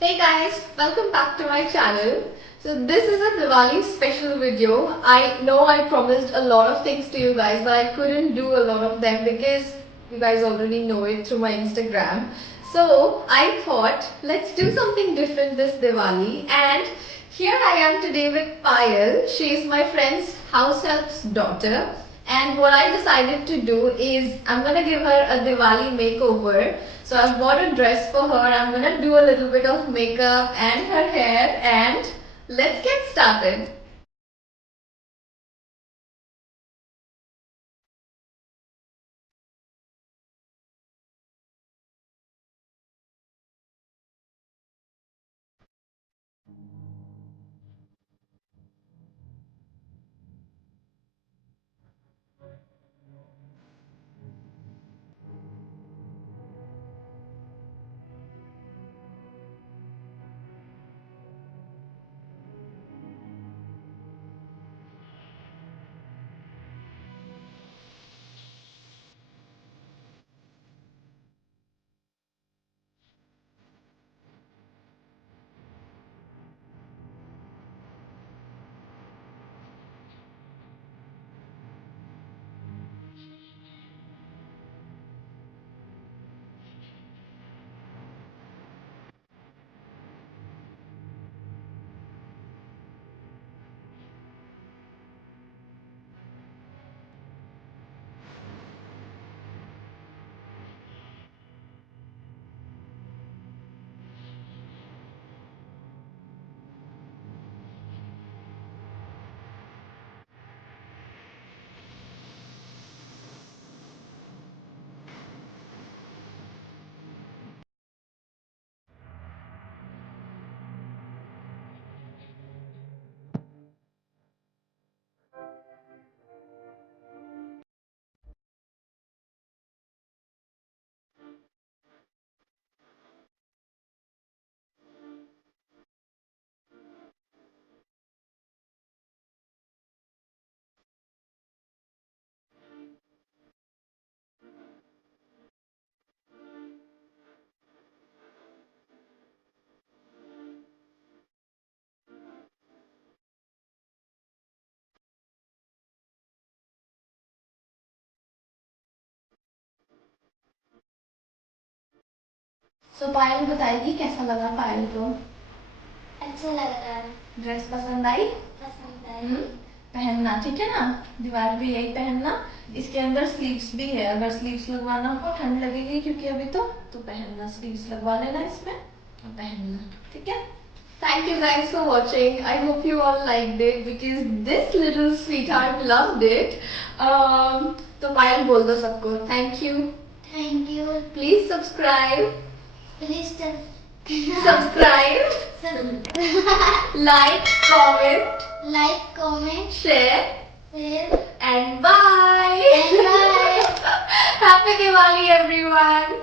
Hey guys, welcome back to my channel. So this is a Diwali special video. I know I promised a lot of things to you guys, but I couldn't do a lot of them because you guys already know it through my Instagram. So I thought let's do something different this Diwali, and here I am today with Payal. She is my friend's house help's daughter. And what I decided to do is I'm gonna give her a Diwali makeover. So I've bought a dress for her. I'm gonna do a little bit of makeup and her hair, and let's get started. So पायल बताएगी कैसा लगा पायल को? अच्छा लग रहा है। Dress पसंद आई? पसंद आई। पहनना ठीक है ना, दीवार पे यही पहनना। इसके अंदर स्लीव्स भी है, अगर स्लीव्स लगवाना हो ठंड लगेगी क्योंकि अभी तो पहनना, स्लीव्स लगवा लेना इसमें और पहनना, ठीक है? Thank you guys for watching. I hope you all liked it because this little sweetheart loved it. तो पायल बोल दो सबको thank you. Thank you. Please subscribe. Please Subscribe. Like, comment, comment share, share and bye. And bye. Happy Diwali, everyone.